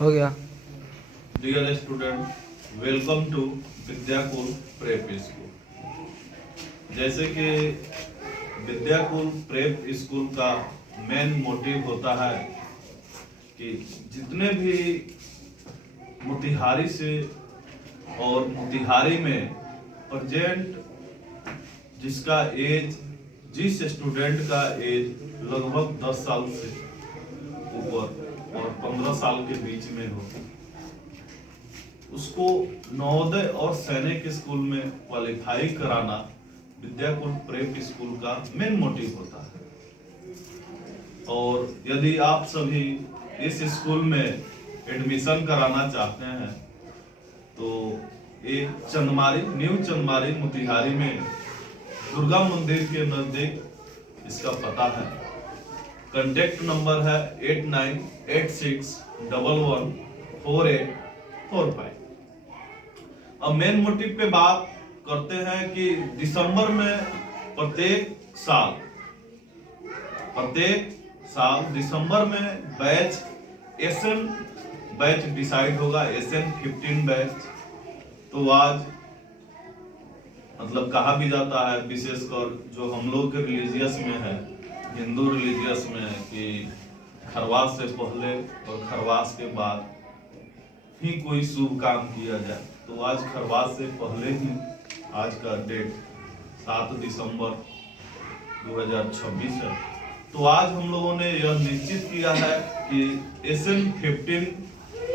हो गया। Dear student, welcome to Vidyakul prep school. जैसे कि विद्याकुल प्रेप स्कूल का मेन मोटिव होता है कि जितने भी मोतिहारी से और मोतिहारी में प्रेजेंट जिसका एज जिस स्टूडेंट का एज लगभग 10 साल से ऊपर और 15 साल के बीच में हो, उसको नवोदय और सैनिक स्कूल में क्वालिफाई कराना विद्याकुल प्रेप स्कूल का मेन मोटिव होता है। और यदि आप सभी इस स्कूल में एडमिशन कराना चाहते हैं तो एक चंदमारी न्यू चंदमारी मोतिहारी में दुर्गा मंदिर के नजदीक इसका पता है। कांटेक्ट नंबर है 8986114845। अब मेन मोटिव पे बात करते हैं कि दिसंबर में प्रत्येक साल दिसंबर में बैच एसएन बैच डिसाइड होगा, एसएन 15 बैच। तो आज मतलब कहा भी जाता है, विशेषकर जो हम लोग के रिलीजियस में है, हिंदू रिलीजियस में है, कि खरवास से पहले और खरवास के बाद ही कोई शुभ काम किया जाए। तो आज खरवास से पहले ही आज का डेट 7 दिसंबर 2026 है। तो आज हम लोगों ने यह निश्चित किया है कि एसएन 15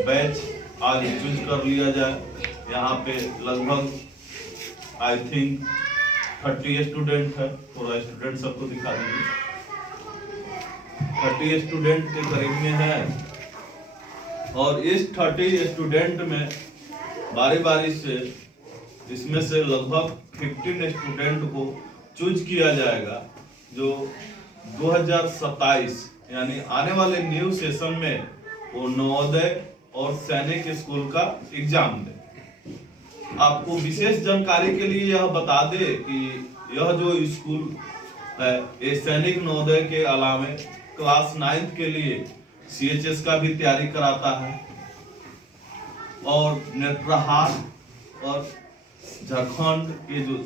बैच आज चूज कर लिया जाए। यहाँ पे लगभग आई थिंक 30 स्टूडेंट है। थोड़ा स्टूडेंट सबको दिखा दीजिए। 30 स्टूडेंट के करीब में है और इस 30 स्टूडेंट में बारी बारी से इसमें से लगभग 15 स्टूडेंट को चूज किया जाएगा जो 2027 यानी आने वाले न्यू सेशन में वो नवोदय और सैनिक स्कूल का एग्जाम दे। आपको विशेष जानकारी के लिए यह बता दे कि यह जो स्कूल है ये सैनिक नवोदय के अलावे क्लास 9 के लिए सीएचएस का भी तैयारी कराता है और नेत्रहार और झारखंड के जो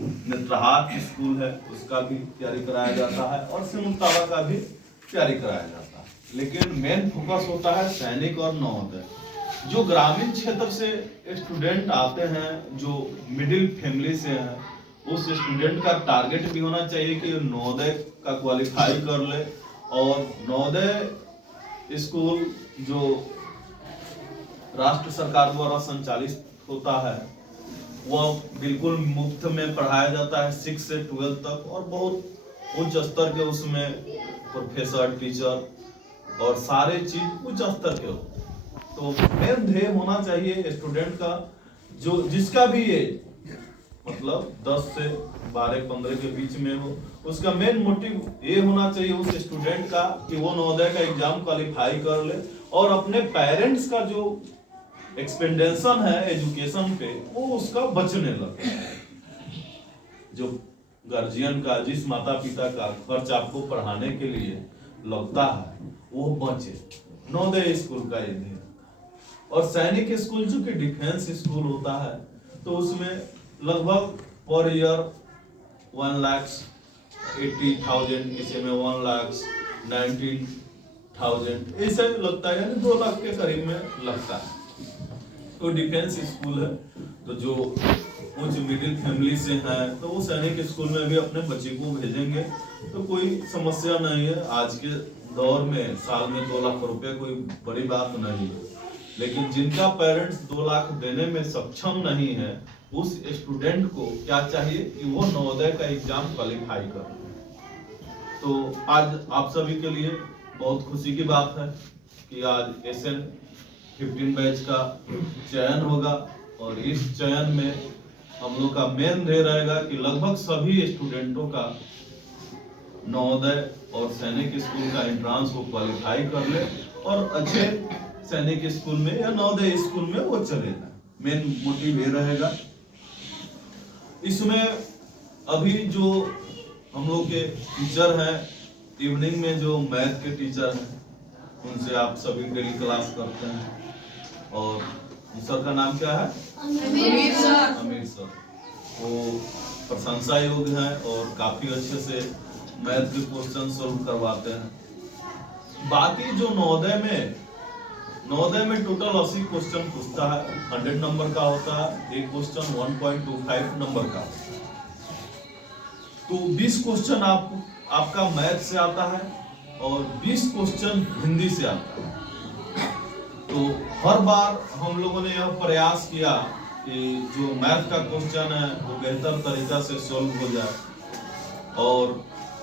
नेत्रहार स्कूल है उसका भी तैयारी कराया जाता है और सिमुलतावा का भी तैयारी कराया जाता है। लेकिन मेन फोकस होता है सैनिक और नवोदय। जो ग्रामीण क्षेत्र से स्टूडेंट आते हैं, जो मिडिल फैमिली से हैं, उस स्टूडेंट का टारगेट भी होना चाहिए कि नवोदय का क्वालिफाई कर ले। और नवोदय स्कूल जो राष्ट्र सरकार द्वारा संचालित होता है वह बिल्कुल मुफ्त में पढ़ाया जाता है 6 से 12 तक और बहुत उच्च स्तर के उसमें प्रोफेसर टीचर और सारे चीज उच्च स्तर के हो। तो मेन ध्येय होना चाहिए स्टूडेंट का जो जिसका भी एज मतलब 10 से 12-15 के बीच में हो, उसका मेन मोटिव ये होना चाहिए उस स्टूडेंट का कि वो नवोदय का एग्जाम क्वालिफाई कर ले और अपने पेरेंट्स का जो एक्सपेंडेशन है एजुकेशन पे वो उसका बचने लगे। जो गार्जियन का, जिस माता पिता का खर्च आपको पढ़ाने के लिए लगता है वो बचे। नवोदय स्कूल का ये है। और सैनिक स्कूल जो कि डिफेंस स्कूल होता है तो उसमें लगभग पर ईयर 1,80,000, किसी में 1,19,000 ऐसे लगता है, यानी 2 लाख के करीब में लगता है। तो डिफेंस स्कूल है तो जो उच्च मिडिल फैमिली से है तो वो सैनिक स्कूल में भी अपने बच्चे को भेजेंगे तो कोई समस्या नहीं है। आज के दौर में साल में 2 लाख रुपए कोई बड़ी बात नहीं है। लेकिन जिनका पेरेंट्स 2 लाख देने में सक्षम नहीं है उस स्टूडेंट को क्या चाहिए कि वो नवोदय का एग्जाम क्वालिफाई कर। तो आज आप सभी के लिए बहुत खुशी की बात है कि आज एसएन 15 बैच का चयन होगा और इस चयन में हम लोग का मेन ध्येय रहेगा कि लगभग सभी स्टूडेंटों का नवोदय और सैनिक स्कूल का एंट्रेंस वो क्वालिफाई कर ले और अच्छे सैनिक स्कूल में या नवोदय स्कूल में वो चले जाए। मेन मोटिव ये रहेगा। इसमें अभी जो हम लोग के टीचर हैं, इवनिंग में जो मैथ के टीचर हैं उनसे आप सभी डेली क्लास करते हैं। और सर का नाम क्या है? अमीर सर। अमीर सर। वो प्रशंसा योग्य हैं और काफी अच्छे से मैथ के क्वेश्चन सोल्व करवाते हैं। बाकी जो नवोदय में टोटल 80 क्वेश्चन पूछता है, 100 नंबर का होता है। एक क्वेश्चन 1.25 नंबर का होता है। तो 20 क्वेश्चन आपका मैथ से आता है और 20 क्वेश्चन हिंदी से आता है। तो हर बार हम लोगों ने यह प्रयास किया कि जो मैथ का क्वेश्चन है वो बेहतर तरीका से सॉल्व हो जाए और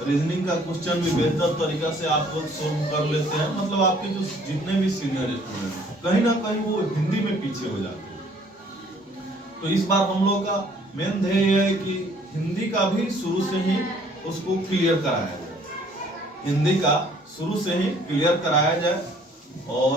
रीजनिंग का क्वेश्चन भी बेहतर तरीका से आप लोग सोल्व कर लेते हैं। मतलब आपके जो जितने भी सीनियर स्टूडेंट हैं कहीं ना कहीं वो हिंदी में पीछे हो जाते हैं। तो इस बार हम लोग का मेन ध्येय है कि हिंदी का भी शुरू से ही उसको क्लियर कराया जाए। हिंदी का शुरू से ही क्लियर कराया जाए और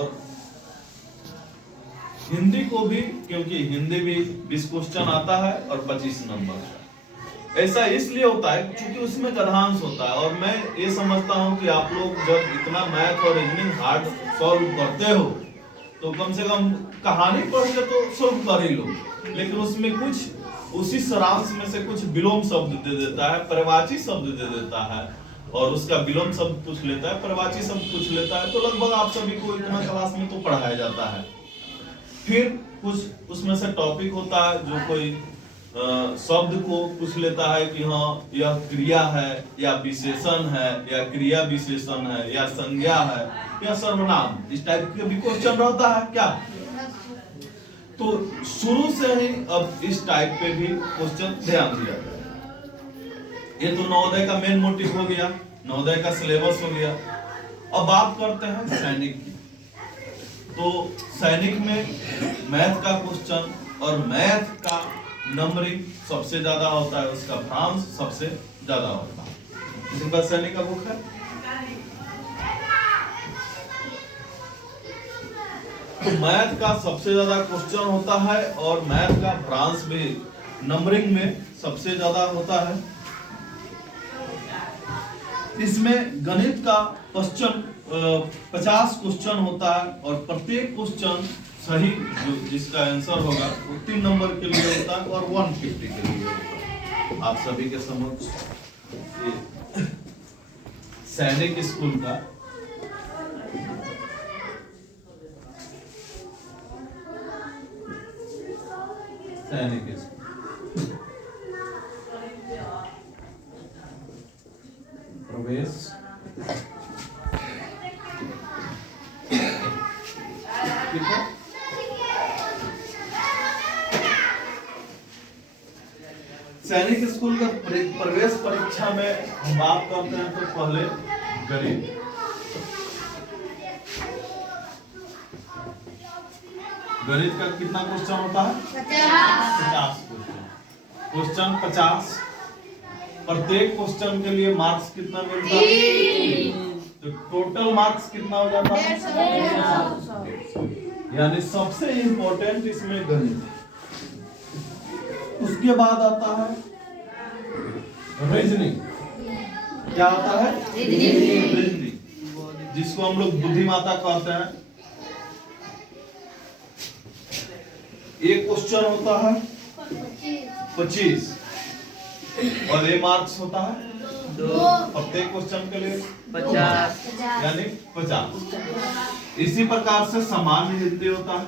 हिंदी को भी, क्योंकि हिंदी भी 20 क्वेश्चन आता है और 25 नंबर का। ऐसा इसलिए होता है क्योंकि उसमें गद्यांश होता है। और मैं ये समझता हूँ कि आप लोग जब इतना मैथ और रीजनिंग हार्ड सॉल्व करते हो तो कम से कम कहानी पढ़ के तो सॉल्व कर ही लो, लेकिन उसमें कुछ उसी सारांश में से कुछ विलोम शब्द दे देता है, पर्यायवाची शब्द दे देता है और उसका विलोम शब्द पूछ लेता है, पर्यायवाची शब्द पूछ लेता है। तो लगभग आप सभी को इतना क्लास में तो पढ़ाया जाता है। फिर कुछ उसमें से टॉपिक होता है जो कोई शब्द को पूछ लेता है कि हाँ यह क्रिया है या विशेषण है या क्रिया विशेषण है या संज्ञा है या सर्वनाम, इस टाइप के भी क्वेश्चन रहता है क्या। तो शुरू से ही अब इस टाइप पे भी क्वेश्चन ध्यान दिया जाए। ये तो नवोदय का मेन मोटिव हो गया, नवोदय का सिलेबस हो गया। अब बात करते हैं सैनिक की। तो सैनिक में मैथ का क्वेश्चन और मैथ का नंबरिंग सबसे ज्यादा होता है, उसका भ्रांश सबसे ज्यादा होता है। किसी पास सैनिक का बुक है? तो मैथ का सबसे ज्यादा क्वेश्चन होता है और मैथ का भ्रांश भी नंबरिंग में सबसे ज्यादा होता है। इसमें गणित का क्वेश्चन 50 क्वेश्चन होता है और प्रत्येक क्वेश्चन सही जिसका आंसर होगा वो 3 नंबर के लिए होता है और 150 के लिए होता है। आप सभी के समक्ष सैनिक स्कूल का सैनिक स्कूल प्रवेश सैनिक स्कूल का प्रवेश परीक्षा में हम बात करते हैं तो पहले गणित, गणित का कितना क्वेश्चन होता है? 50 क्वेश्चन 50। प्रत्येक क्वेश्चन के लिए मार्क्स कितना मिलता है? तो टोटल मार्क्स कितना हो जाता है? 150। यानी सबसे इंपॉर्टेंट इसमें गणित है। उसके बाद आता है रीजनिंग। क्या आता है? रीजनिंग, जिसको हम लोग बुद्धिमाता कहते हैं। एक क्वेश्चन होता है 25 और ये मार्क्स होता है 2। प्रत्येक क्वेश्चन के लिए 50 यानी 50। इसी प्रकार से सामान्य हिंदी होता है,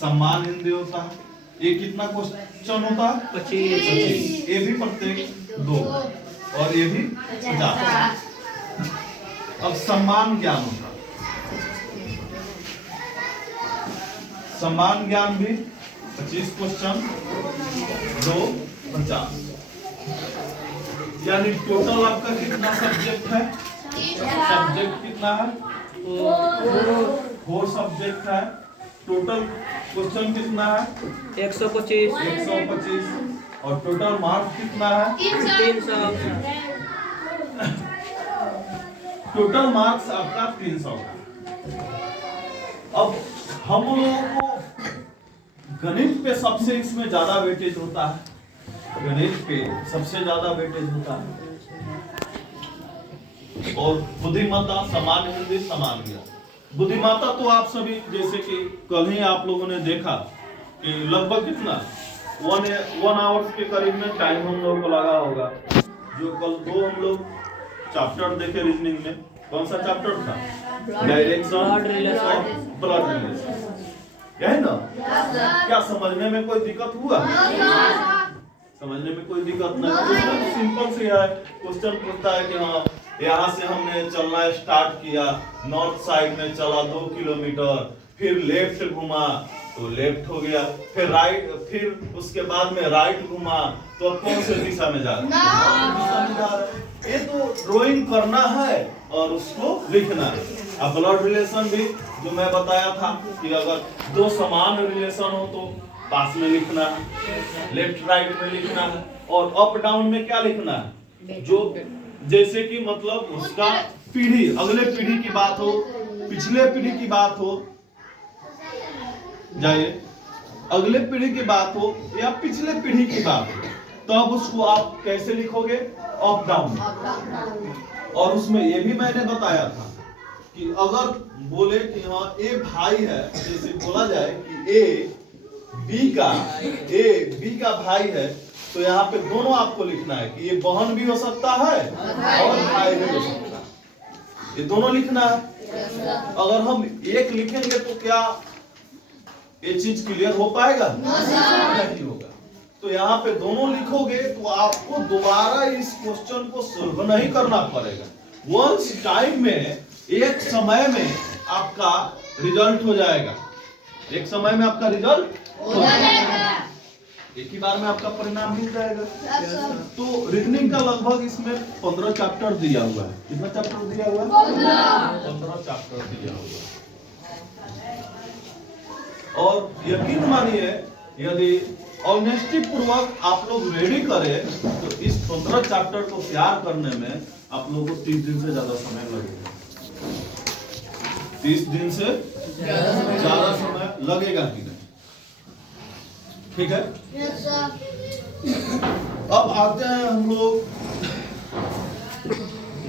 सम्मान हिंदी होता है। ये कितना क्वेश्चन होता है? 25। ये भी प्रत्येक 2 और ये भी 50। अब सम्मान ज्ञान होता है। सम्मान ज्ञान भी 25 क्वेश्चन 2 50। यानी टोटल आपका कितना सब्जेक्ट है? सब्जेक्ट कितना है? 4 सब्जेक्ट है। टोटल क्वेश्चन कितना है? 125। 125 और टोटल मार्क्स कितना है? 300। टोटल मार्क्स आपका 300 का। अब हम लोगों को गणित पे सबसे इसमें ज्यादा वेटेज होता है, गणित पे सबसे ज्यादा वेटेज होता है। और बुद्धिमत्ता, सामान्य हिंदी, समान ज्ञान। बुद्धिमत्ता तो आप सभी जैसे कि कल ही आप लोगों ने देखा कि लगभग कितना 1 आवर्स के करीब में टाइम हम लोगों को लगा होगा। जो कल 2 हम लोग चैप्टर देखे रीजनिंग में, कौन सा चैप्टर था? डायरेक्शन और ब्लड रिलेशन, यही ना? क्या समझने में कोई दिक्कत हुआ? समझने में कोई दिक्कत नहीं। सिंपल से है, क्वेश्चन पूछता है कि हाँ यहाँ से हमने चलना स्टार्ट किया, नॉर्थ साइड में चला 2 किलोमीटर, फिर लेफ्ट घुमा तो लेफ्ट हो गया, फिर राइट, फिर उसके बाद में राइट घुमा तो अब कौन से दिशा में जा रहा है? ये तो ड्राइंग करना है और उसको लिखना है। अब ब्लड रिलेशन भी जो मैं बताया था कि अगर 2 समान रिलेशन हो तो पास में लिखना है, लेफ्ट राइट में लिखना है, और अप डाउन में क्या लिखना है? जो जैसे कि मतलब उसका पीढ़ी, अगले पीढ़ी की बात हो, पिछले पीढ़ी की बात हो, जाइए अगले पीढ़ी की बात हो या पिछले पीढ़ी की बात हो, तो अब उसको आप कैसे लिखोगे? Up down. और उसमें ये भी मैंने बताया था कि अगर बोले कि हाँ ए भाई है, जैसे बोला जाए कि ए बी का भाई है, तो यहाँ पे दोनों आपको लिखना है कि ये बहन भी हो सकता है और भाई भी हो सकता है, ये दोनों लिखना है। अगर हम एक लिखेंगे तो क्या ये चीज क्लियर हो पाएगा? नहीं होगा। तो यहाँ पे दोनों लिखोगे तो आपको दोबारा इस क्वेश्चन को सॉल्व नहीं करना पड़ेगा। वंस टाइम में, एक समय में आपका रिजल्ट हो जाएगा, एक समय में आपका रिजल्ट हो जाएगा, एक ही बार में आपका परिणाम मिल जाएगा। तो रीजनिंग का लगभग इसमें 15 चैप्टर दिया हुआ है। कितना चैप्टर दिया हुआ है? 15 चैप्टर दिया हुआ है। और यकीन मानिए, यदि ऑनेस्टी पूर्वक आप लोग रेडी करें तो इस 15 चैप्टर को तैयार करने में आप लोगों को 30 दिन से ज्यादा समय लगेगा। 30 दिन से ज्यादा समय लगेगा कि नहीं? ठीक है। अब आते हैं हम लोग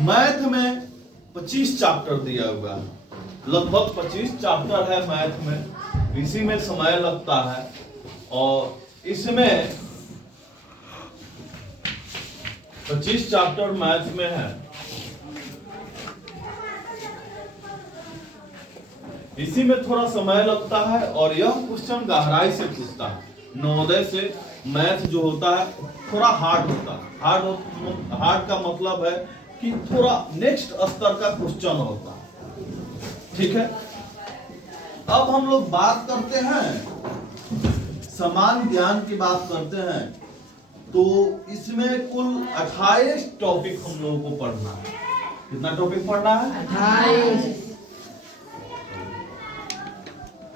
मैथ में। 25 चैप्टर दिया हुआ है, लगभग 25 चैप्टर है मैथ में, इसी में समय लगता है। और इसमें 25 चैप्टर मैथ में है, इसी में थोड़ा समय लगता है। और यह क्वेश्चन गहराई से पूछता है। नवोदय से मैथ जो होता है थोड़ा हार्ड होता है। हार्ड का मतलब है कि थोड़ा नेक्स्ट स्तर का क्वेश्चन होता है। ठीक है। अब हम लोग बात करते हैं, समान ज्ञान की बात करते हैं। तो इसमें कुल 28 टॉपिक हम लोगों को पढ़ना है। कितना टॉपिक पढ़ना है?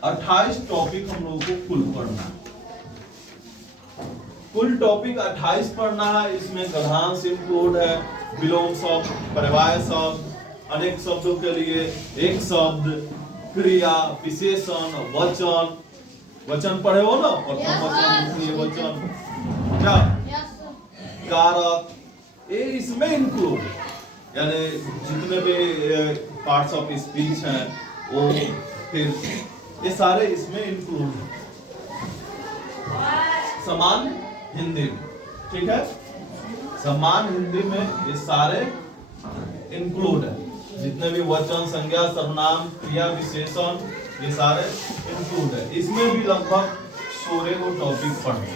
28 टॉपिक हम लोगों को कुल पढ़ना है। कुल टॉपिक 28 पढ़ना है। इसमें गद्यांश इंक्लूड है, विलोम शब्द, पर्याय शब्द, अनेक शब्दों के लिए एक शब्द, क्रिया, विशेषण, वचन। वचन पढ़े हो ना? प्रथम वचन, द्वितीय वचन, क्या कारक, ये इसमें इंक्लूड, यानी जितने भी पार्ट्स ऑफ स्पीच हैं वो, फिर ये सारे इसमें इंक्लूड हैं। समान हिंदी में, ठीक है, समान हिंदी में ये सारे इंक्लूड है। जितने भी वचन, संज्ञा, सर्वनाम, क्रिया, विशेषण, ये सारे इंक्लूड है। इसमें भी लगभग 16 को टॉपिक पढ़े।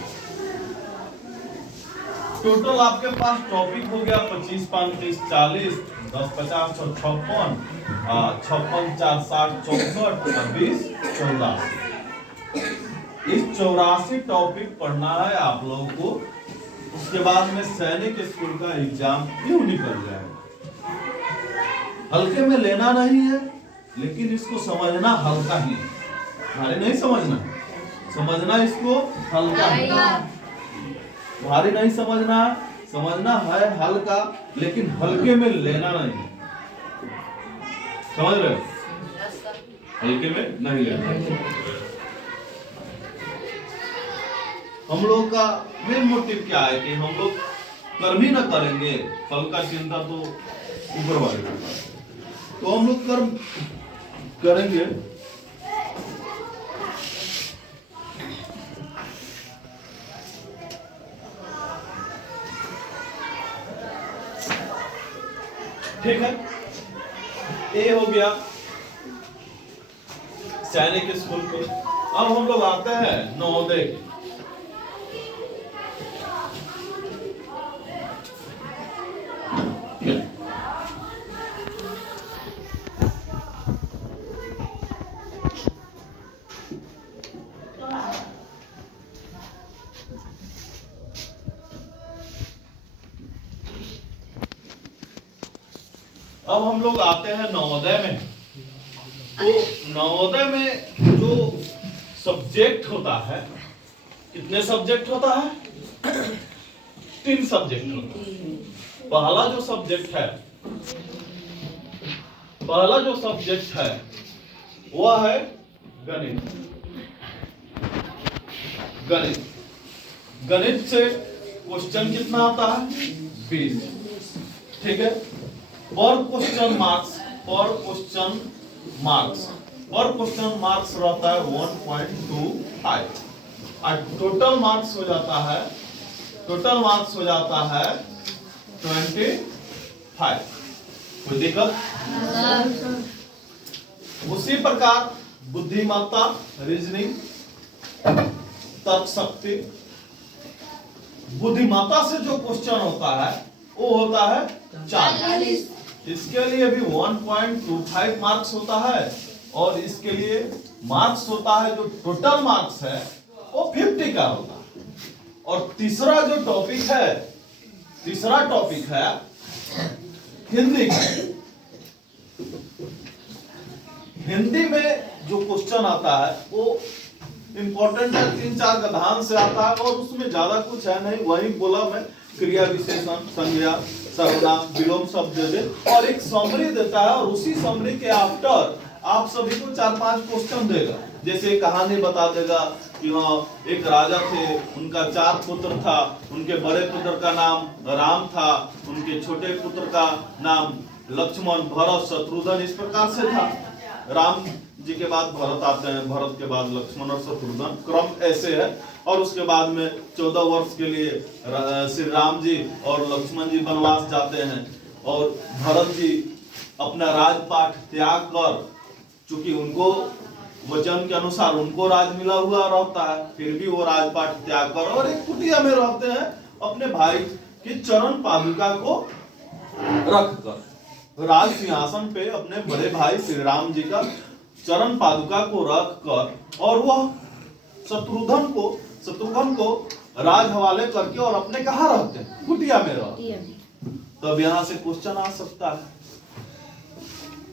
टोटल आपके पास टॉपिक हो गया 25, 5, 30, 40, 10, 50, 56, 56, 4, 60, 64, 20, 84। इस 84 टॉपिक पढ़ना है आप लोगों को। उसके बाद में सैनिक स्कूल का एग्जाम क्यों निकल जाएगा। हल्के में लेना नहीं है, लेकिन इसको समझना हल्का ही है। भारी नहीं समझना, समझना इसको हल्का ही, भारी नहीं समझना, समझना है हल्का, लेकिन हल्के में लेना नहीं। समझ रहे हो? हल्के में नहीं लेना। हम लोग का मेन मोटिव क्या है कि हम लोग कर्म ही ना करेंगे, फल का चिंता तो ऊपर वाले पे। तो हम लोग करेंगे ठीक है। ए हो गया सैनिक स्कूल पे। अब हम लोग आते हैं नवोदय के। अब हम लोग आते हैं नवोदय में। तो नवोदय में जो सब्जेक्ट होता है, कितने सब्जेक्ट होता है? 3 सब्जेक्ट होता है। पहला जो सब्जेक्ट है वह है गणित। गणित से क्वेश्चन कितना आता है? 20। ठीक है। पर क्वेश्चन मार्क्स रहता है 1.25 और टोटल मार्क्स हो जाता है 25। कोई दिक्कत? उसी प्रकार बुद्धिमत्ता, रीजनिंग, तर्क शक्ति, बुद्धिमत्ता से जो क्वेश्चन होता है वो होता है 40। इसके लिए भी 1.25 मार्क्स होता है और इसके लिए मार्क्स होता है जो टोटल मार्क्स है वो 50 का होता है। और तीसरा टॉपिक है हिंदी का। हिंदी में जो क्वेश्चन आता है वो इंपॉर्टेंट है, 3-4 गधान से आता है और उसमें ज्यादा कुछ है नहीं। वही बोला मैं, क्रिया विशेषण, संज्ञा, सर्वनाम, विलोम शब्द दे दे और एक समरी देता है और उसी समरी के आफ्टर आप सभी को 4-5 क्वेश्चन देगा। जैसे कहानी बता देगा कि हाँ एक राजा थे, उनका 4 पुत्र था, उनके बड़े पुत्र का नाम राम था, उनके छोटे पुत्र का नाम लक्ष्मण, भरत, शत्रुघ्न इस प्रकार से था। राम जी के बाद भरत आते हैं, भरत के बाद लक्ष्मण और शत्रुघ्न, क्रम ऐसे है। और उसके बाद में 14 वर्ष के लिए श्री राम जी और लक्ष्मण जी वनवास जाते हैं और भरत जी अपना राजपाट त्याग कर, चूंकि उनको वचन के अनुसार उनको राज मिला हुआ रहता है, फिर भी वो राजपाट त्याग कर और एक कुटिया में रहते हैं अपने भाई की चरण पादुका को रख कर। राज सिंहासन पे अपने बड़े भाई श्री राम जी का चरण पादुका को रख कर और वह शत्रुघ्न को राज हवाले करके और अपने कहा रहते हैं? कुटिया में रहते हैं। तब यहां से क्वेश्चन आ सकता है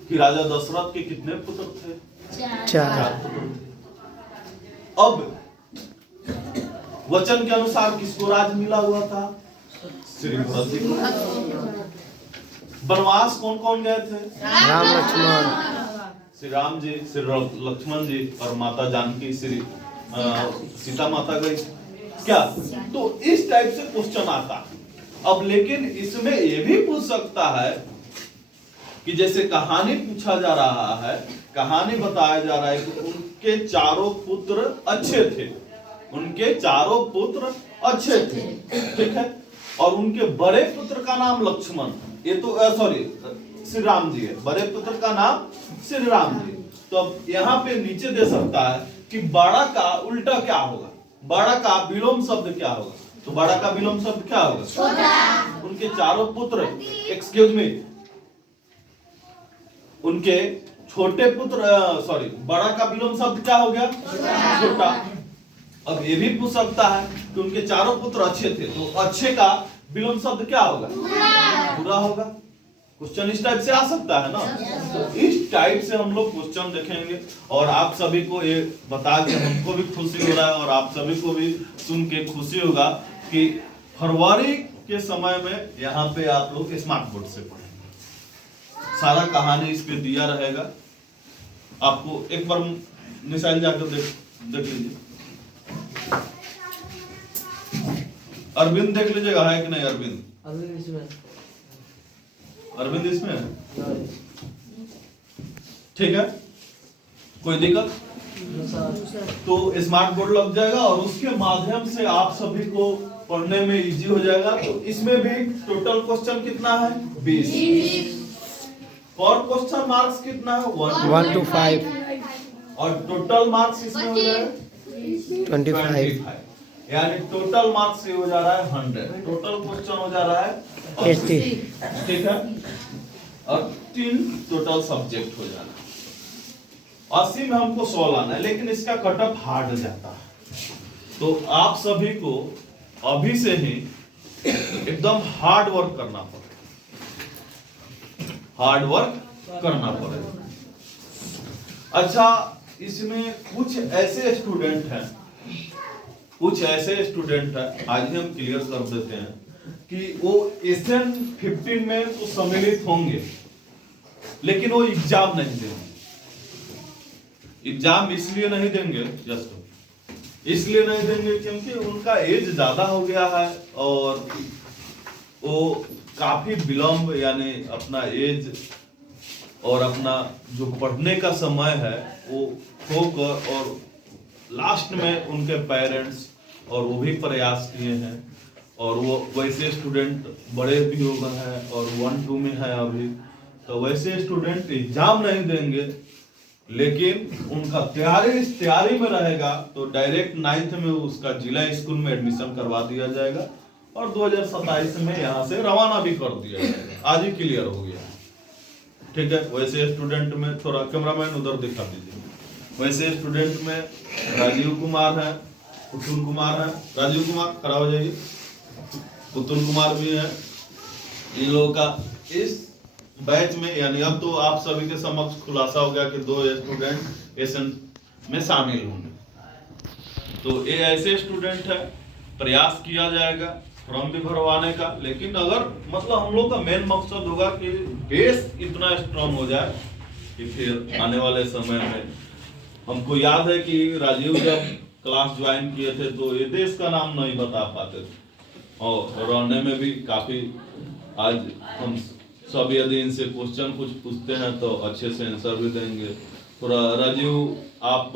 कि राजा दशरथ के कितने पुत्र थे? 4 पुत्र थे। अब वचन के अनुसार किसको राज मिला हुआ था? श्री भरत जी को। वनवास कौन कौन गए थे? राम लक्ष्मण, श्री राम जी, श्री लक्ष्मण जी और माता जानकी, श्री सीता माता गई क्या? तो इस टाइप से क्वेश्चन आता है। अब लेकिन इसमें यह भी पूछ सकता है कि जैसे कहानी पूछा जा रहा है, कहानी बताया जा रहा है कि उनके 4 पुत्र अच्छे थे, ठीक है। और उनके बड़े पुत्र का नाम लक्ष्मण, ये तो सॉरी श्री राम जी है, बड़े पुत्र का नाम श्री राम जी। तो अब यहाँ पे नीचे दे सकता है कि बड़ा का उल्टा क्या होगा, बड़ा का विलोम शब्द क्या होगा? तो बड़ा का विलोम शब्द क्या होगा? छोटा। उनके 4 पुत्र, एक्सक्यूज मी, उनके छोटे पुत्र सॉरी बड़ा का विलोम शब्द क्या हो गया? छोटा। अब ये भी पूछ सकता है कि उनके 4 पुत्र अच्छे थे, तो अच्छे का विलोम शब्द क्या होगा? बुरा होगा। क्वेश्चन इस टाइप से आ सकता है ना। तो इस टाइप से हम लोग क्वेश्चन देखेंगे और आप सभी को ये बता के हमको भी खुशी हो रहा है और आप सभी को भी सुन के खुशी होगा कि फरवरी के समय में यहाँ पे आप लोग स्मार्ट बोर्ड से पढ़ेंगे। सारा कहानी इस पे दिया रहेगा। आपको एक बार मिसाइल जाकर देख लीजिए। अरविंद देख लीजिएगा, है कि नहीं? अरविंद अरविंद इसमें है? ठीक है, कोई दिक्कत? तो स्मार्ट बोर्ड लग जाएगा और उसके माध्यम से आप सभी को पढ़ने में इजी हो जाएगा। तो इसमें भी टोटल क्वेश्चन कितना है? 20 और क्वेश्चन मार्क्स कितना है? 1 to 5 और टोटल मार्क्स इसमें हो जाएगा 25 यानी टोटल मार्क्स ये हो जा रहा है 100, टोटल क्वेश्चन हो जा रहा है 80। ठीक है, और 3 टोटल सब्जेक्ट हो जा रहा है। 80 में हमको 100 लाना है, लेकिन इसका कटअप हार्ड जाता है। तो आप सभी को अभी से ही एकदम हार्ड वर्क करना पड़ेगा, हार्ड वर्क करना पड़ेगा। अच्छा, इसमें कुछ ऐसे स्टूडेंट हैं, आज ही हम क्लियर कर देते हैं कि वो एशियन 15 में तो सम्मिलित होंगे, लेकिन वो एग्जाम नहीं देंगे। एग्जाम इसलिए नहीं देंगे, इसलिए नहीं देंगे क्योंकि उनका एज ज्यादा हो गया है और वो काफी विलंब, यानी अपना एज और अपना जो पढ़ने का समय है वो खोकर, और लास्ट में उनके पेरेंट्स और वो भी प्रयास किए हैं, और वो वैसे स्टूडेंट बड़े भी हो गए हैं और 1-2 में है अभी, तो वैसे स्टूडेंट एग्जाम नहीं देंगे, लेकिन उनका तैयारी में रहेगा। तो डायरेक्ट 9th में उसका जिला स्कूल में एडमिशन करवा दिया जाएगा और 2027 में यहाँ से रवाना भी कर दिया जाएगा। आज ही क्लियर हो गया, ठीक है। वैसे स्टूडेंट में थोड़ा कैमरामैन उधर दिखा दीजिए। वैसे स्टूडेंट में राजीव कुमार है, पुतुल कुमार है। राजीव कुमार खड़ा हो जाइए। पुतुल कुमार भी है। इन लोगों का इस बैच में, यानी अब तो आप सभी के समक्ष खुलासा हो गया कि 2 स्टूडेंट एशियन में शामिल होंगे। तो ये ऐसे स्टूडेंट है, प्रयास किया जाएगा फॉर्म भी भरवाने का, लेकिन अगर मतलब हम लोग का मेन मकसद होगा कि बेस इतना स्ट्रांग हो जाए कि फिर आने वाले समय में, हमको याद है कि राजीव जब क्लास ज्वाइन किए थे तो ये देश का नाम नहीं बता पाते थे और रहने में भी काफी, आज हम सब यदि इनसे क्वेश्चन कुछ पूछते हैं तो अच्छे से आंसर भी देंगे। थोड़ा राजीव, आप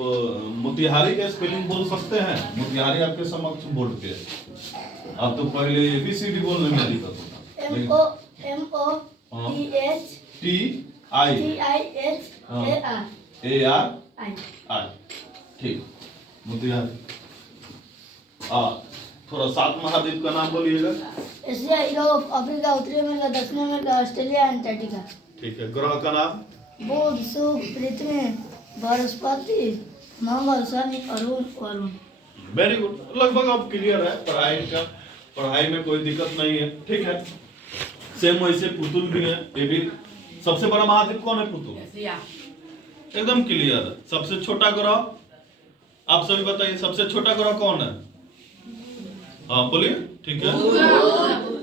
मोतिहारी का स्पेलिंग बोल सकते हैं? मोतिहारी आपके समक्ष बोर्ड पे, आप तो पहले ABCD बोलने में दिक्कत होता। MOTIHARAI, ठीक, मोतिहारी। थोड़ा 7 महाद्वीप का नाम बोलिएगा। एशिया, यूरोप, अफ्रीका, उत्तरी अमेरिका, दक्षिण अमेरिका, ऑस्ट्रेलिया, अंटार्कटिका। ठीक है। ग्रह का नाम? बुध, शुक्र, पृथ्वी, बृहस्पति, मंगल, शनि, अरुण। वेरी गुड, लगभग अब क्लियर है। पढ़ाई में कोई दिक्कत नहीं है, ठीक है। सेम वैसे पुतुल भी है। ये भी सबसे बड़ा महाद्वीप कौन है? पुतुल, एकदम क्लियर है। सबसे छोटा ग्रह आप सभी बताइए, सबसे छोटा ग्रह कौन है? हाँ बोलिए, ठीक है,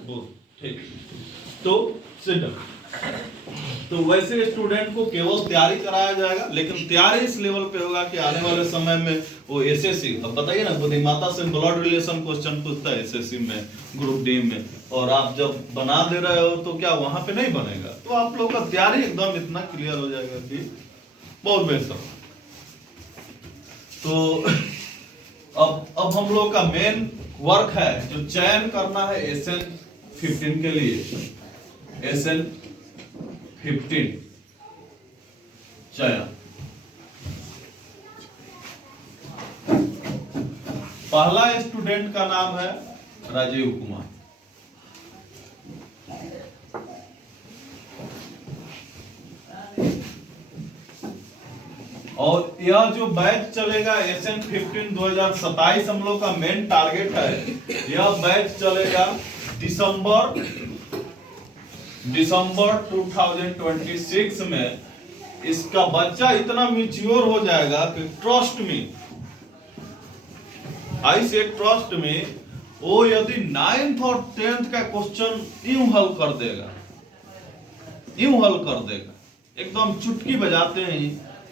बुध, ठीक। तो सिंपल। तो वैसे स्टूडेंट को केवल तैयारी कराया जाएगा, लेकिन तैयारी इस लेवल पे होगा कि आने वाले समय में वो एसएससी, अब बताइए ना, बुद्धिमत्ता से ब्लड रिलेशन क्वेश्चन पूछता है एसएससी में, ग्रुप डी में, और आप जब बना दे रहे हो तो क्या वहां पे नहीं बनेगा? तो आप लोगों का तैयारी एकदम इतना क्लियर हो जाएगा कि बहुत बेहतर। तो अब हम लोग का मेन वर्क है जो चयन करना है एशियन 15 के लिए। एशियन 15 चयन। पहला स्टूडेंट का नाम है राजीव कुमार। और यह जो बैच चलेगा एशियन 15 2027, हम लोग का मेन टारगेट है। यह बैच चलेगा दिसंबर 2026 में। इसका बच्चा इतना मैच्योर हो जाएगा कि ट्रस्ट में, आई से ट्रस्ट में, वो यदि 9th और 10th का क्वेश्चन यूं हल कर देगा, एकदम चुटकी बजाते ही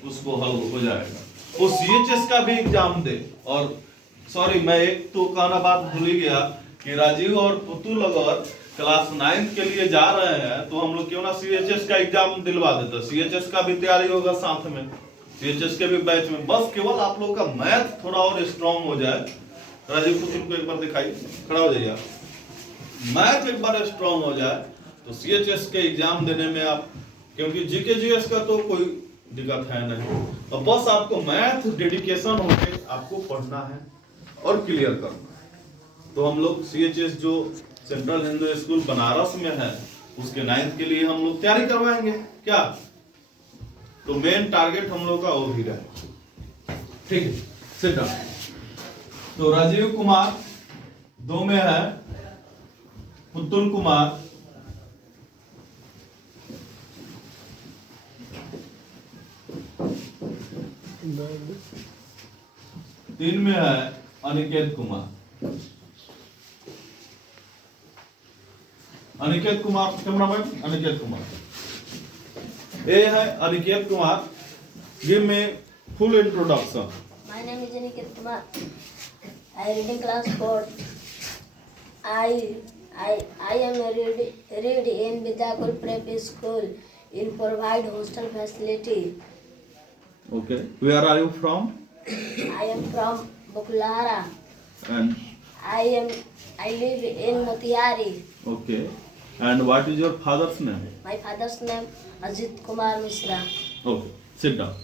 उसको हल हो जाएगा। वो CHS का भी एग्जाम दे। और सॉरी, मैं एक तो कहना बात भूल ही गया कि राजीव और पुतुल अगर क्लास 9 के लिए जा रहे हैं तो हम लोग क्यों ना CHS का एग्जाम दिलवा देते, CHS का भी तैयारी होगा साथ में, CHS के भी बैच में। बस केवल आप लोगों का मैथ थोड़ा और स्ट्रांग हो जाए। राजीव कुछ इनको एक बार दिखाइए, खड़ा हो जाइए आप। मैथ एक बार स्ट्रांग हो जाए तो CHS के एग्जाम देने में आप, क्योंकि GK GS का तो कोई दिक्कत है नहीं, और बस आपको मैथ डेडिकेशन होके आपको पढ़ना है और क्लियर करना है। तो हम लोग CHS जो सेंट्रल हिंदू स्कूल बनारस में है उसके 9th के लिए हम लोग तैयारी करवाएंगे क्या, तो मेन टारगेट हम लोग का वो भी रहे। ठीक है, सिट डाउन। तो राजीव कुमार 2 में है, पुतुल कुमार, तीन में है अनिकेत कुमार। अनिकेत कुमार कैमरामैन, अनिकेत कुमार। ए है Aniket Kumar, give me full introduction. My name is Aniket Kumar. I read in class 4. I am read in Vidyakul Prep School in provide hostel facility. Okay, where are you from? I am from Bukulara. And I live in Motihari. okay, and what is your father's name? My father's name Ajit Kumar Mishra. Okay, sit down.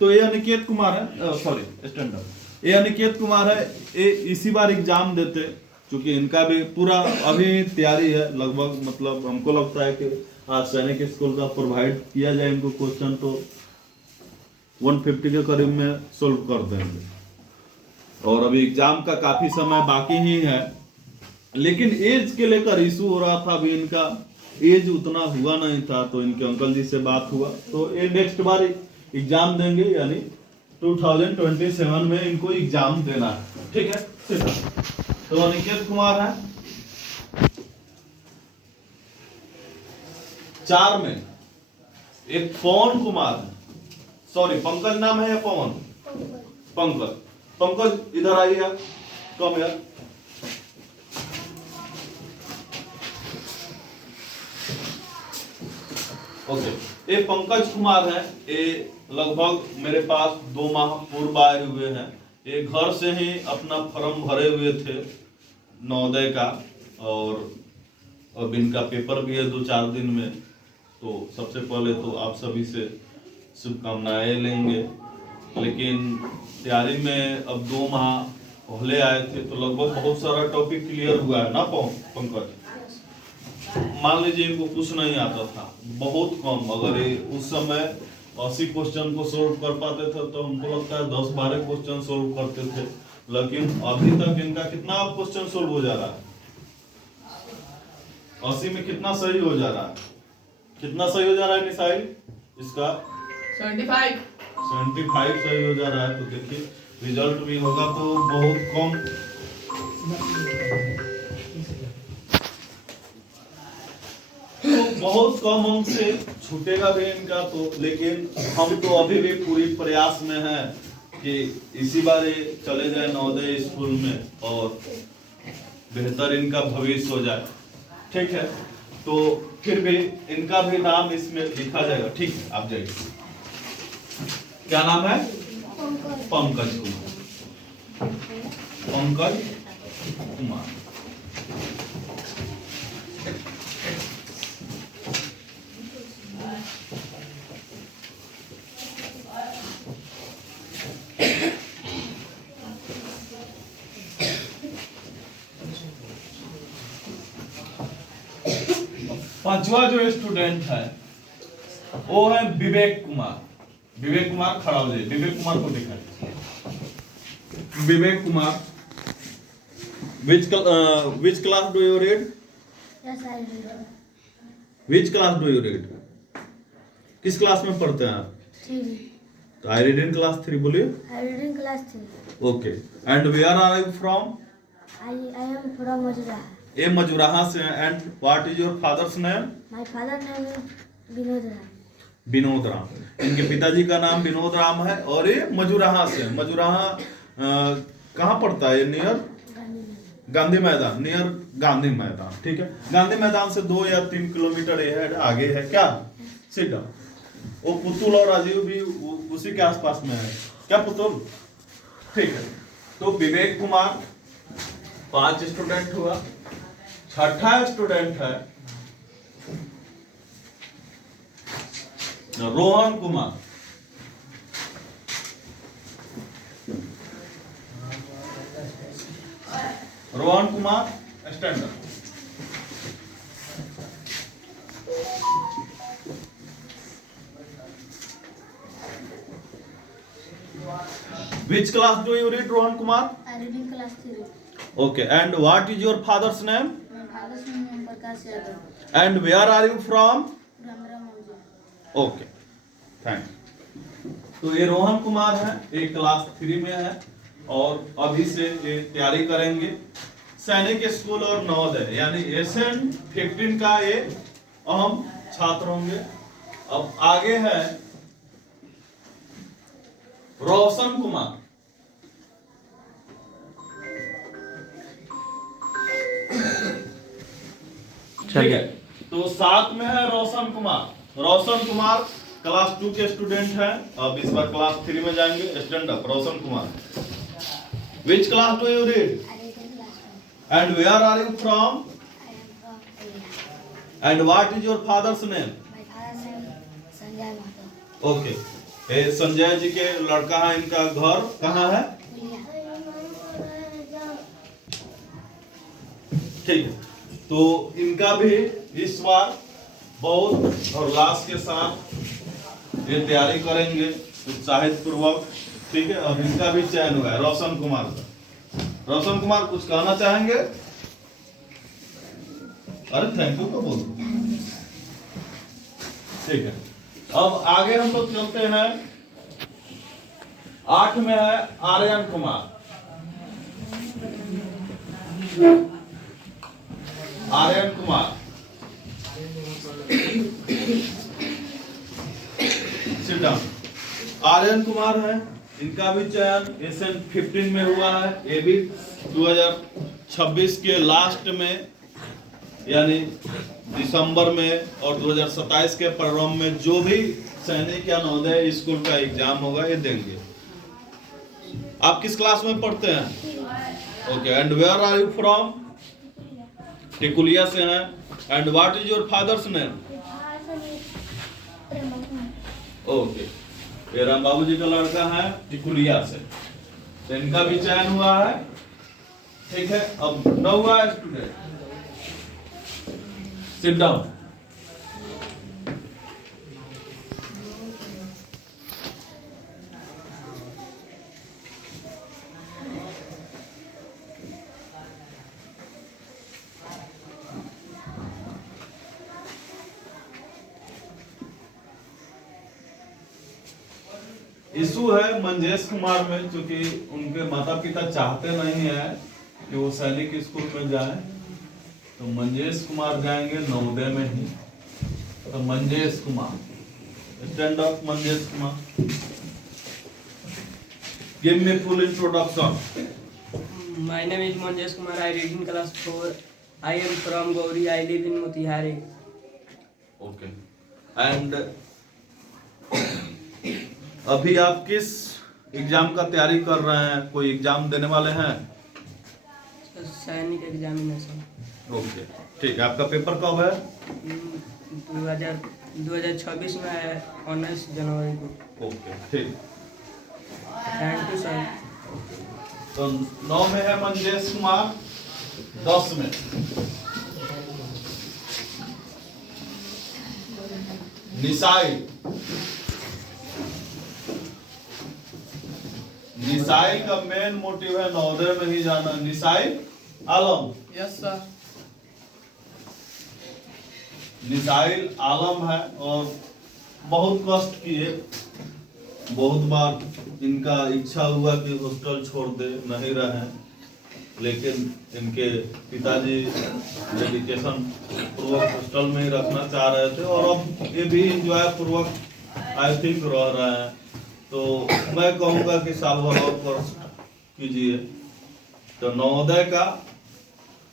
तो ये अनिकेत कुमार है, sorry stand up. ये अनिकेत कुमार है, ये इसी बार exam देते, क्योंकि इनका भी पूरा अभी तैयारी है लगभग, मतलब हमको लगता है कि आज सैनिक स्कूल का प्रोवाइड किया जाए इनको क्वेश्चन तो 150 के करीब में सोल्व कर देंगे। और अभी एग्जाम का काफी समय बाकी ही है, लेकिन एज के लेकर इशू हो रहा था। अभी इनका एज उतना हुआ नहीं था, तो इनके अंकल जी से बात हुआ, तो ये नेक्स्ट बार एग्जाम देंगे, यानी 2027 में इनको एग्जाम देना है। ठीक है, तो अनिकेत कुमार है। 4 में एक पवन कुमार है, सॉरी पंकज नाम है या पवन? पंकज। पंकज इधर आइए, कम यार। ओके, ये पंकज कुमार है, ये लगभग मेरे पास 2 माह पूर्व आए हुए हैं। ये घर से ही अपना फॉर्म भरे हुए थे नवोदय का, और अब इनका पेपर भी है 2-4 दिन में। तो सबसे पहले तो आप सभी से शुभकामनाएं लेंगे, लेकिन तैयारी में अब 2 माह पहले आए थे तो लगभग बहुत सारा टॉपिक क्लियर हुआ है ना पंकज? मान लीजिए इनको कुछ नहीं आता था, बहुत कम, अगर ये उस समय 80 क्वेश्चन को सोल्व कर पाते थे तो हमको लगता है 10-12 क्वेश्चन सोल्व करते थे, लेकिन अभी तक इनका कितना क्वेश्चन सोल्व हो जा रहा है? 80 में कितना सही हो जा रहा है? कितना सही हो जा रहा है मिसाइल इसका? 75 सही हो जा रहा है। तो देखिए रिजल्ट भी होगा तो बहुत कम, तो बहुत कम अंक से छूटेगा भी इनका। तो लेकिन हम तो अभी भी पूरी प्रयास में हैं कि इसी बार ये चले जाए नवोदय स्कूल में और बेहतर इनका भविष्य हो जाए। ठीक है, तो फिर भी इनका भी नाम इसमें लिखा जाएगा। ठीक है, आप जाइए। क्या नाम है? पंकज कुमार। पंकज कुमार। पांचवा जो स्टूडेंट है वो है विवेक कुमार। विवेक कुमार खड़ा हो जाइए, विवेक कुमार को दिखाइए। Vivek Kumar, which class do you read? Yes, I read. Which class do you read? किस क्लास में पढ़ते हैं आप? 3. तो I read in class 3 बोलिए। I read in class 3. Okay. And where are you from? I am from Majuraha. ये मजुराहा से। And what is your father's name? My father's name is Vinod Ram. Vinod Ram. इनके पिताजी का नाम विनोद राम है और ये मजुराहा से। मजुराहा कहाँ पड़ता है? नियर गांधी मैदान, नियर गांधी मैदान, ठीक है। गांधी मैदान से 2 या 3 किलोमीटर ये आगे है क्या, सिट डाउन। वो पुतुल और राजीव भी उसी के आसपास में है क्या पुतुल, ठीक है। तो विवेक कुमार 5 स्टूडेंट हुआ। छठा स्टूडेंट है Rohan Kumar. Rohan Kumar stand up. Which class do you read, Rohan Kumar? I reading class 3. Okay, and what is your father's name? My father's name is Prakash Yadav. And where are you from? Ramra Mauja. Okay, thanks. तो ये रोहन कुमार है, एक class 3 में है और अभी से ये तैयारी करेंगे सैनिक स्कूल और नवोदय यानी एसएन 15 का ये अहम छात्र होंगे। अब आगे है रोशन कुमार। ठीक है, तो साथ में है रोशन कुमार। रोशन कुमार क्लास 2 के स्टूडेंट हैं, अब इस बार क्लास 3 में जाएंगे। Stand up Roshan Kumar. Which class do you read? I reading class 1. And where are you from? I am from India. And what is your father's name? My father's name is Sanjay Mahato. Okay. ये संजय जी के लड़का है, इनका घर कहाँ है? ठीक है, तो इनका भी इस बार बहुत और लाश के साथ ये तैयारी करेंगे उत्साहित पूर्वक। ठीक है, अब इनका भी चयन हुआ है रोशन कुमार का। रोशन कुमार कुछ कहना चाहेंगे? अरे थैंक यू तो बोलो। ठीक है, अब आगे हम लोग चलते हैं। 8 में है आर्यन कुमार। Aryan Kumar sit down. आर्यन कुमार है, इनका भी चयन एसएन 15 में हुआ है। ये भी 2026 के लास्ट में यानी दिसंबर में और 2027 के प्रारंभ में जो भी सैनिक या नवोदय स्कूल का एग्जाम होगा ये देंगे। आप किस क्लास में पढ़ते हैं? Okay, and where are you from? Tikulia से हैं। And what is your father's name? Okay, ये राम बाबू जी का लड़का है टिकुलिया से, तो इनका भी चयन हुआ है। ठीक है, अब 9वां स्टूडेंट सिट डाउन। इशू है मंजेश कुमार में, क्योंकि उनके माता पिता चाहते नहीं है कि वो सैनिक स्कूल में जाए, तो मंजेश कुमार जाएंगे नवोदय में ही। तो Manjesh Kumar, stand up Manjesh Kumar. Give me full introduction. My name is Manjesh Kumar. I read in class 4. I am from Gauri. I live in Motihari. Okay, and अभी आप किस एग्जाम का तैयारी कर रहे हैं? कोई एग्जाम देने वाले हैं? सैनिक एग्जामिनेशन। ओके, ठीक है। आपका पेपर कब है? 2026 में है, 19 जनवरी को। ओके, ठीक। Thank you sir. तो 9 में है मंजेश कुमार। 10 में निसाई। निसाई का मेन मोटिव है नवोदय में ही जाना। निसाई आलम। Yes sir. निसाइल आलम है और बहुत कष्ट किए, बहुत बार इनका इच्छा हुआ कि हॉस्टल छोड़ दे, नहीं रहे, लेकिन इनके पिताजी डेडिकेशन पूर्वक हॉस्टल में ही रखना चाह रहे थे और अब ये भी एंजॉय पूर्वक आई थिंक रह रहे हैं। तो मैं कहूँगा कि साल भर और कोर्स कीजिए। तो नवोदय का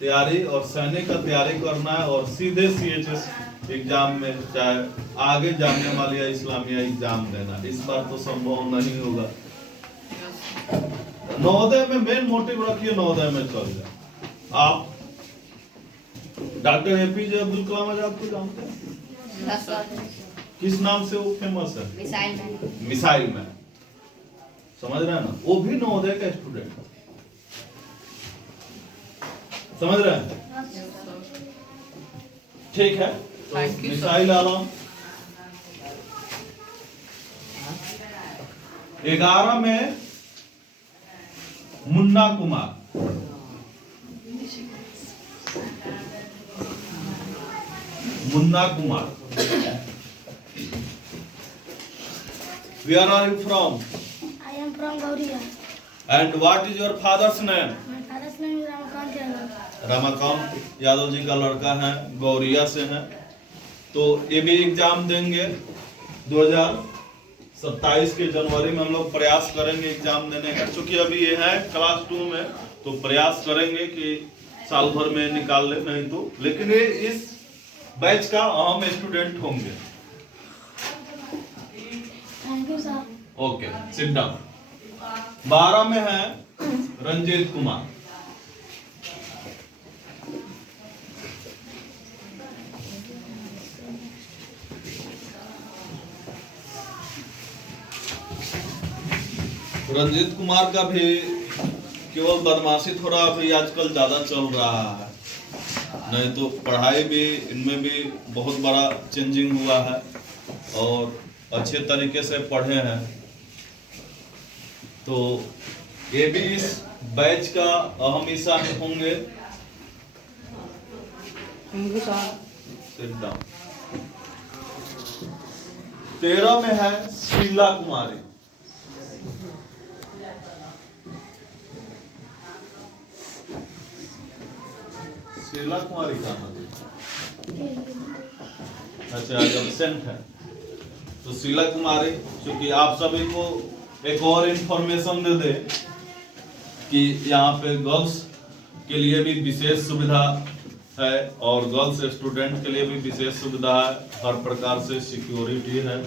तैयारी और सैनिक का तैयारी करना है और सीधे CHS एग्जाम में चाहे आगे जामिया मिलिया इस्लामिया एग्जाम देना, इस बार तो संभव नहीं होगा। नवोदय में मेन मोटिव रखिए, नवोदय में चल जाए। आप डॉक्टर APJ अब्दुल कलाम आजाद को जानते हैं? किस नाम से वो फेमस है? Missile man. समझ रहे हैं ना, वो भी नवोदय का स्टूडेंट है। समझ रहे हैं? ठीक है, तो मिसाइल आलम 11 में Munna Kumar, Munna Kumar. Where are you from? I am from Gauria. And what is your father's name? My father's name is Ramakant Yadav. Ramakant Yadav ji का लड़का है, गौरिया से है। तो ये भी एग्जाम देंगे 2027 के जनवरी में। हम लोग प्रयास करेंगे एग्जाम देने का, क्योंकि अभी ये है क्लास 2 में, तो प्रयास करेंगे कि साल भर में निकाल ले, नहीं तो। लेकिन ये इस बैच का अहम स्टूडेंट होंगे। Thank you, sir. Okay, sit down. 12 में है रंजीत कुमार। रंजीत कुमार का भी केवल बदमाशी थोड़ा अभी आजकल ज्यादा चल रहा है, नहीं तो पढ़ाई भी इनमें भी बहुत बड़ा चेंजिंग हुआ है और अच्छे तरीके से पढ़े हैं। तो ये भी इस बैच का अहम हिस्सा होंगे। Sit down। 13 में है शीला कुमारी। शीला कुमारी कहाँ है? अच्छा, आज एब्सेंट है। तो शीला कुमारी, क्योंकि आप सभी को एक और इंफॉर्मेशन दे दे कि यहाँ पे गर्ल्स के लिए भी विशेष सुविधा है और गर्ल्स स्टूडेंट के लिए भी विशेष सुविधा है। हर प्रकार से सिक्योरिटी है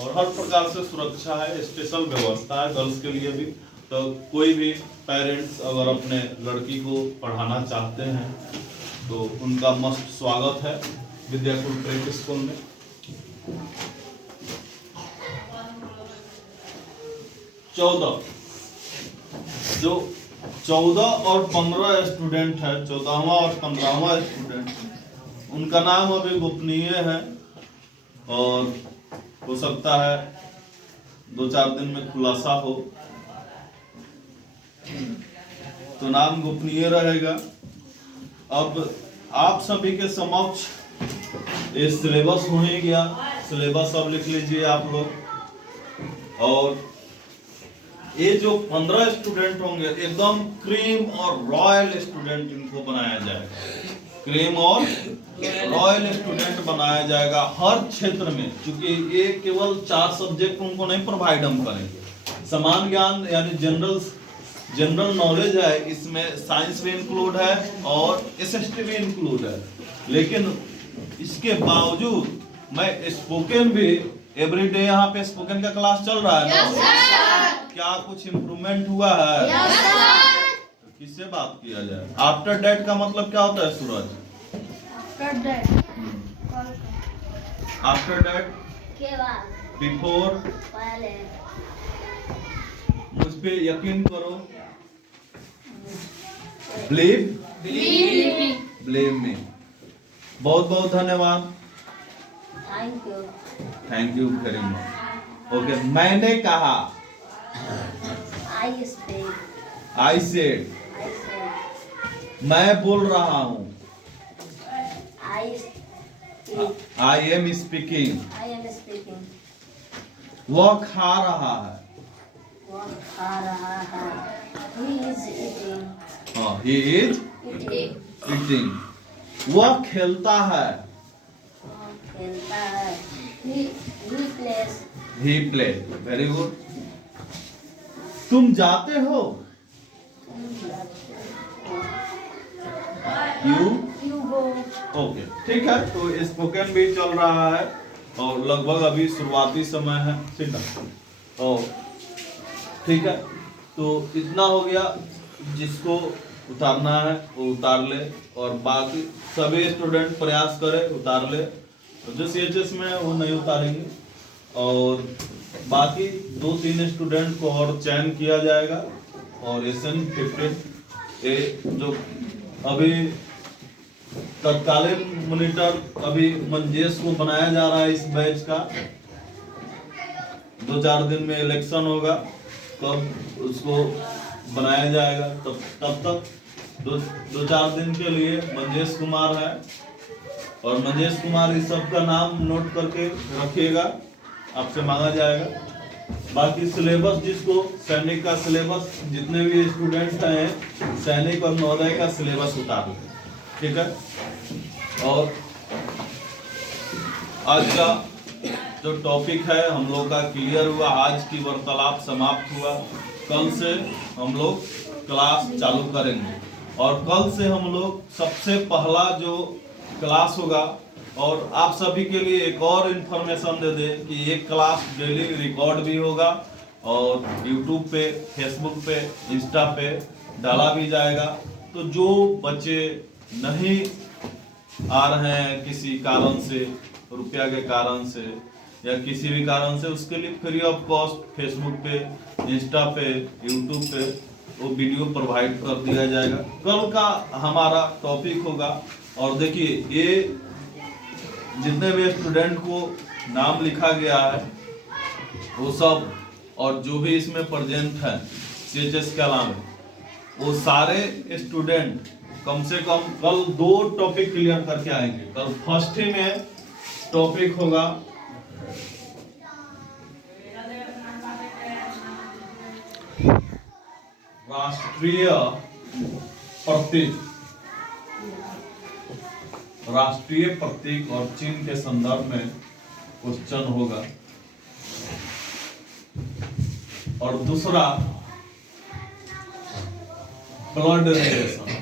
और हर प्रकार से सुरक्षा है, स्पेशल व्यवस्था है गर्ल्स के लिए भी। तो कोई भी पेरेंट्स अगर अपने लड़की को पढ़ाना चाहते हैं तो उनका मस्त स्वागत है विद्याकुल प्रेप स्कूल में। जो 14 और 15 स्टूडेंट है, 14वां और 15वां स्टूडेंट, उनका नाम अभी गोपनीय है और हो सकता है 2-4 दिन में खुलासा हो, तो नाम गोपनीय रहेगा। अब आप सभी के समक्ष ये सिलेबस हो ही गया, सिलेबस अब लिख लीजिए आप लोग। और ये जो 15 स्टूडेंट होंगे एकदम क्रीम और रॉयल स्टूडेंट इनको बनाया जाएगा, क्रीम और रॉयल स्टूडेंट बनाया जाएगा हर क्षेत्र में। क्योंकि ये केवल 4 सब्जेक्ट उनको नहीं प्रोवाइड हम करेंगे। समान ज्ञान यानी जनरल नॉलेज है, इसमें साइंस भी इंक्लूड है और SST भी इंक्लूड है। लेकिन इसके बावजूद मैं स्पोकन भी एवरीडे यहाँ पे स्पोकन का क्लास चल रहा है ना? क्या कुछ इम्प्रूवमेंट हुआ है? तो किससे बात किया जाए? आफ्टर डेट का मतलब क्या होता है सूरज? आफ्टर डेट के बाद, बिफोर, पहले, मुझ पे यकीन करो, बिलीव मी। बहुत बहुत धन्यवाद, thank you very much. Okay, मैंने कहा, आई सेड, मैं बोल रहा हूँ, आई एम स्पीकिंग, वह खा रहा है, हाँ, he is eating। वह खेलता है, he plays। Very good. तुम जाते हो, यू गो। ओके, ठीक है। तो स्पोकन भी चल रहा है और लगभग अभी शुरुआती समय है, ठीक है। और ठीक है, तो इतना हो गया। जिसको उतारना है वो उतार ले, और बाकी सभी स्टूडेंट प्रयास करें उतार ले। जो CHS में है वो नहीं उतारेंगे, और बाकी 2-3 स्टूडेंट को और चयन किया जाएगा। और SN 15 जो अभी तत्कालीन मॉनिटर अभी मंजेश को बनाया जा रहा है इस बैच का। 2-4 दिन में इलेक्शन होगा, तब उसको बनाया जाएगा। तब तक 2-4 दिन के लिए मंजेश कुमार है, और मंजेश कुमार इस सब का नाम नोट करके रखिएगा, आपसे मांगा जाएगा। बाकी सिलेबस, जिसको सैनिक का सिलेबस, जितने भी स्टूडेंट हैं सैनिक और नवोदय का सिलेबस उतार लें, ठीक है। और आज का जो टॉपिक है हम लोग का क्लियर हुआ, आज की वार्तालाप समाप्त हुआ। कल से हम लोग क्लास चालू करेंगे, और कल से हम लोग सबसे पहला जो क्लास होगा, और आप सभी के लिए एक और इन्फॉर्मेशन दे दें कि ये क्लास डेली रिकॉर्ड भी होगा, और YouTube पे, Facebook पे, इंस्टा पे डाला भी जाएगा। तो जो बच्चे नहीं आ रहे हैं किसी कारण से, रुपया के कारण से या किसी भी कारण से, उसके लिए फ्री ऑफ कॉस्ट Facebook पे, इंस्टा पे, YouTube पे वो वीडियो प्रोवाइड कर दिया जाएगा। कल का हमारा टॉपिक होगा, और देखिए ये जितने भी स्टूडेंट को नाम लिखा गया है वो सब, और जो भी इसमें प्रेजेंट है CHS के अलावा, वो सारे स्टूडेंट कम से कम कल 2 टॉपिक क्लियर करके आएंगे। कल फर्स्ट ही में टॉपिक होगा राष्ट्रीय प्रतीक, राष्ट्रीय प्रतीक और चिन्ह के संदर्भ में क्वेश्चन होगा। और दूसरा ब्लड रिलेशन,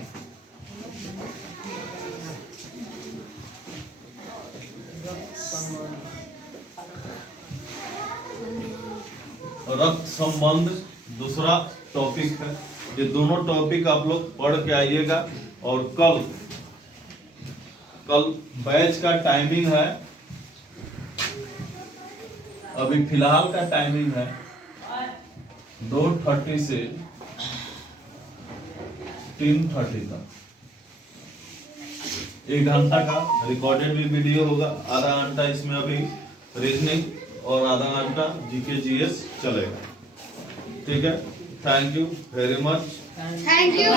रक्त संबंध दूसरा टॉपिक है। ये दोनों टॉपिक आप लोग पढ़ के आइएगा। और कल बैच का टाइमिंग है, अभी फिलहाल का टाइमिंग है 2:30 से 3:30 तक। 1 घंटा का रिकॉर्डेड भी वीडियो होगा। आधा घंटा इसमें अभी रीजनिंग और आधा घंटा GK GS चलेगा, ठीक है। Thank you very much. Thank you.